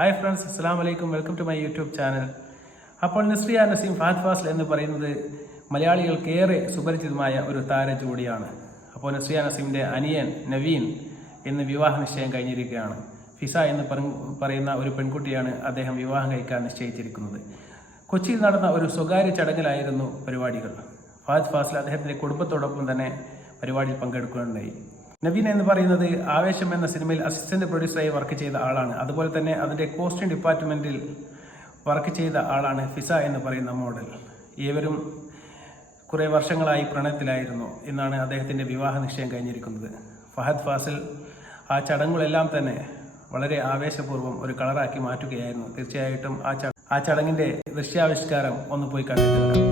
Hi friends, അസ്സലാമു അലൈക്കും. Welcome to my YouTube channel. അപ്പോൾ നസ്രിയ നസീം ഫഹദ് ഫാസിൽ എന്ന് പറയുന്നത് മലയാളികൾക്കേറെ സുപരിചിതമായ ഒരു താര ജോഡിയാണ്. അപ്പോൾ നസ്രിയ നസീമിൻ്റെ അനിയൻ നവീൻ എന്ന് വിവാഹ നിശ്ചയം കഴിഞ്ഞിരിക്കുകയാണ്. ഫിസ എന്ന് പറയുന്ന ഒരു പെൺകുട്ടിയാണ് അദ്ദേഹം വിവാഹം കഴിക്കാൻ നിശ്ചയിച്ചിരിക്കുന്നത്. കൊച്ചിയിൽ നടന്ന ഒരു സ്വകാര്യ ചടങ്ങിലായിരുന്നു പരിപാടികൾ. ഫഹദ് ഫാസിൽ അദ്ദേഹത്തിൻ്റെ കുടുംബത്തോടൊപ്പം തന്നെ പരിപാടിയിൽ പങ്കെടുക്കുകയുണ്ടായി. നവീൻ എന്ന് പറയുന്നത് ആവേശം എന്ന സിനിമയിൽ അസിസ്റ്റന്റ് പ്രൊഡ്യൂസറായി വർക്ക് ചെയ്ത ആളാണ്. അതുപോലെ തന്നെ അതിൻ്റെ കോസ്റ്റ്യൂം ഡിപ്പാർട്ട്മെൻറ്റിൽ വർക്ക് ചെയ്ത ആളാണ് ഫിസ എന്ന് പറയുന്ന മോഡൽ. ഇവരും കുറേ വർഷങ്ങളായി പ്രണയത്തിലായിരുന്നു എന്നാണ് അദ്ദേഹത്തിൻ്റെ വിവാഹ നിശ്ചയം കഴിഞ്ഞിരിക്കുന്നത്. ഫഹദ് ഫാസിൽ ആ ചടങ്ങുകളെല്ലാം തന്നെ വളരെ ആവേശപൂർവ്വം ഒരു കളറാക്കി മാറ്റുകയായിരുന്നു. തീർച്ചയായിട്ടും ആ ചടങ്ങിൻ്റെ ദൃശ്യാവിഷ്കാരം ഒന്ന് പോയി കണ്ടിട്ട് വരാം.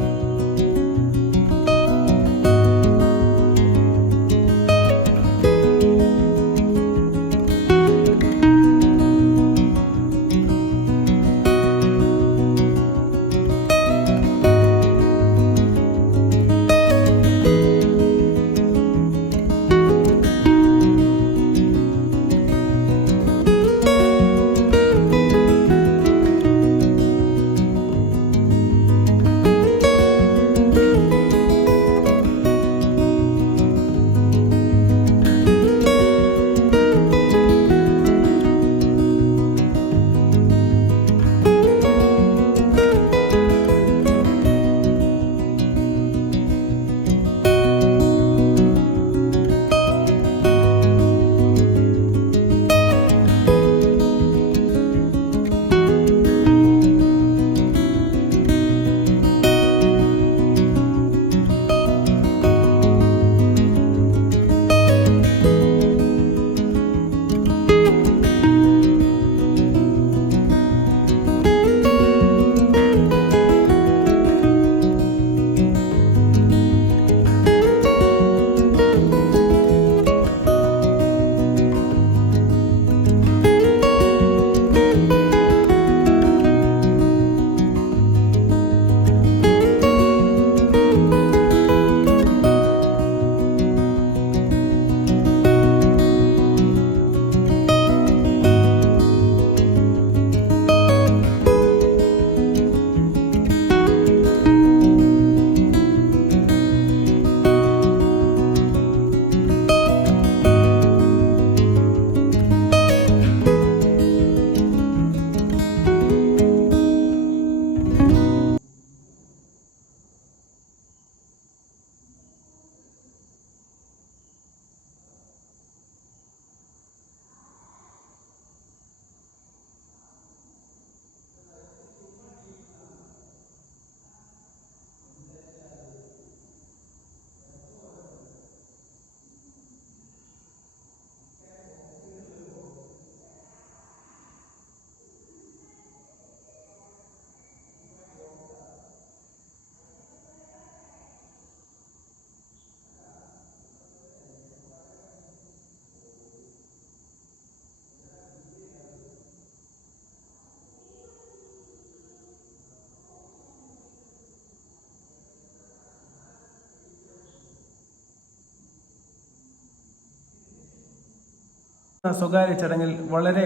സ്വകാര്യ ചടങ്ങിൽ വളരെ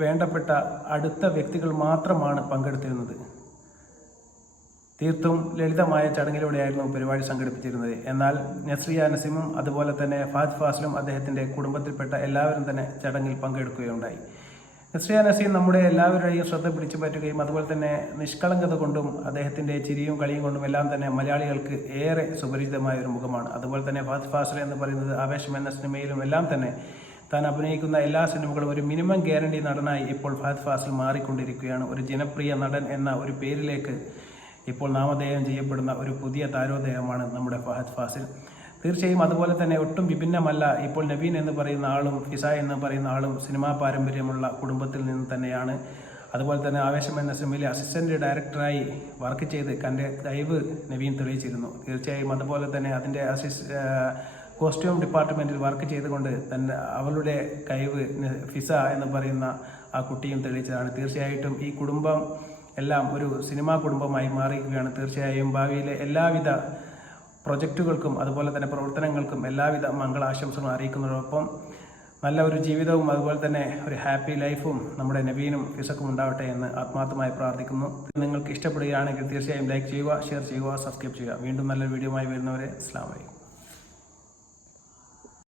വേണ്ടപ്പെട്ട അടുത്ത വ്യക്തികൾ മാത്രമാണ് പങ്കെടുത്തിരുന്നത്. തീർത്തും ലളിതമായ ചടങ്ങിലൂടെയായിരുന്നു പരിപാടി സംഘടിപ്പിച്ചിരുന്നത്. എന്നാൽ നസ്രിയ നസീമും അതുപോലെ തന്നെ ഫഹദ് ഫാസിലും അദ്ദേഹത്തിൻ്റെ കുടുംബത്തിൽപ്പെട്ട എല്ലാവരും തന്നെ ചടങ്ങിൽ പങ്കെടുക്കുകയുണ്ടായി. നസ്രിയ നസീം നമ്മുടെ എല്ലാവരുടെയും ശ്രദ്ധ പിടിച്ചു പറ്റുകയും അതുപോലെ തന്നെ നിഷ്കളങ്കത കൊണ്ടും അദ്ദേഹത്തിൻ്റെ ചിരിയും കളിയും കൊണ്ടും എല്ലാം തന്നെ മലയാളികൾക്ക് ഏറെ സുപരിചിതമായ ഒരു മുഖമാണ്. അതുപോലെ തന്നെ ഫഹദ് ഫാസിൽ എന്ന് പറയുന്നത് ആവേശം എന്ന സിനിമയിലും എല്ലാം തന്നെ താൻ അഭിനയിക്കുന്ന എല്ലാ സിനിമകളും ഒരു മിനിമം ഗ്യാരണ്ടി നടനായി ഇപ്പോൾ ഫഹദ് ഫാസിൽ മാറിക്കൊണ്ടിരിക്കുകയാണ്. ഒരു ജനപ്രിയ നടൻ എന്ന ഒരു പേരിലേക്ക് ഇപ്പോൾ നാമധേയം ചെയ്യപ്പെടുന്ന ഒരു പുതിയ താരോദയമാണ് നമ്മുടെ ഫഹദ് ഫാസിൽ. തീർച്ചയായും അതുപോലെ തന്നെ ഒട്ടും വിഭിന്നമല്ല ഇപ്പോൾ നവീൻ എന്ന് പറയുന്ന ആളും ഫിസ എന്ന് പറയുന്ന ആളും സിനിമാ പാരമ്പര്യമുള്ള കുടുംബത്തിൽ നിന്ന് തന്നെയാണ്. അതുപോലെ തന്നെ ആവേശം എന്ന സിനിമയിലെ അസിസ്റ്റന്റ് ഡയറക്ടറായി വർക്ക് ചെയ്ത് തൻ്റെ കഴിവ് നവീൻ തെളിയിച്ചിരുന്നു. തീർച്ചയായും അതുപോലെ തന്നെ അതിൻ്റെ കോസ്റ്റ്യൂം ഡിപ്പാർട്ട്മെൻറ്റിൽ വർക്ക് ചെയ്തുകൊണ്ട് തന്നെ അവളുടെ കഴിവ് ഫിസ എന്ന് പറയുന്ന ആ കുട്ടിയും തെളിയിച്ചതാണ്. തീർച്ചയായിട്ടും ഈ കുടുംബം എല്ലാം ഒരു സിനിമാ കുടുംബമായി മാറിയിരിക്കുകയാണ്. തീർച്ചയായും ഭാവിയിലെ എല്ലാവിധ പ്രൊജക്റ്റുകൾക്കും അതുപോലെ തന്നെ പ്രവർത്തനങ്ങൾക്കും എല്ലാവിധ മംഗളാശംസകളും അറിയിക്കുന്നതോടൊപ്പം നല്ല ഒരു ജീവിതവും അതുപോലെ തന്നെ ഒരു ഹാപ്പി ലൈഫും നമ്മുടെ നബീനും ഫിസക്കും ഉണ്ടാവട്ടെ എന്ന് ആത്മാർത്ഥമായി പ്രാർത്ഥിക്കുന്നു. നിങ്ങൾക്ക് ഇഷ്ടപ്പെടുകയാണെങ്കിൽ തീർച്ചയായും ലൈക്ക് ചെയ്യുക, ഷെയർ ചെയ്യുക, സബ്സ്ക്രൈബ് ചെയ്യുക. വീണ്ടും നല്ലൊരു വീഡിയോയുമായി വരുന്നവരെ അസ്സലാമു അലൈക്കും.